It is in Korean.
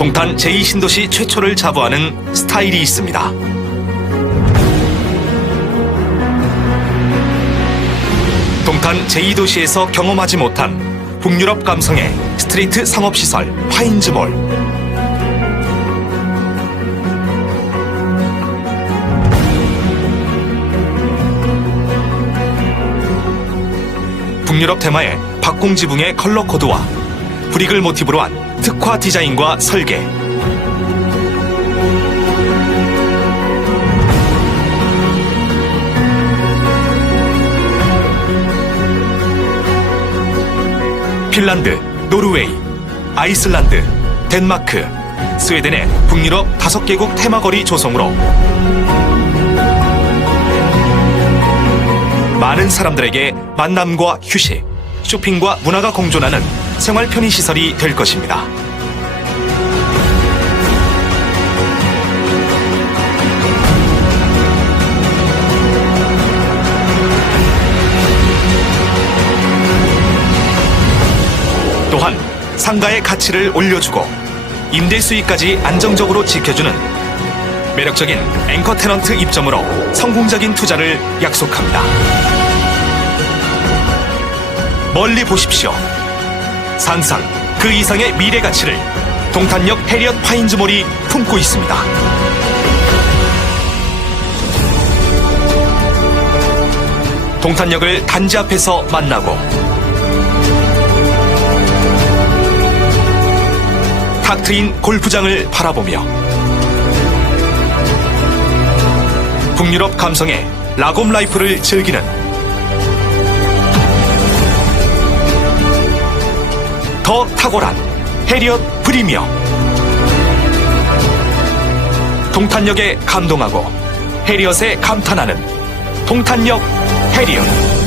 동탄 제2신도시 최초를 자부하는 스타일이 있습니다. 동탄 제2도시에서 경험하지 못한 북유럽 감성의 스트리트 상업시설 파인즈몰. 북유럽 테마의 박공지붕의 컬러 코드와 브릭을 모티브로 한 특화 디자인과 설계. 핀란드, 노르웨이, 아이슬란드, 덴마크, 스웨덴의 북유럽 다섯 개국 테마거리 조성으로 많은 사람들에게 만남과 휴식, 쇼핑과 문화가 공존하는 생활 편의 시설이 될 것입니다. 또한 상가의 가치를 올려주고 임대 수익까지 안정적으로 지켜주는 매력적인 앵커 테넌트 입점으로 성공적인 투자를 약속합니다. 멀리 보십시오. 상상 그 이상의 미래 가치를 동탄역 해리엇 파인즈몰이 품고 있습니다. 동탄역을 단지 앞에서 만나고 탁 트인 골프장을 바라보며 북유럽 감성의 라곰 라이프를 즐기는 탁월한 해리엇 프리미엄. 동탄역에 감동하고 해리엇에 감탄하는 동탄역 해리엇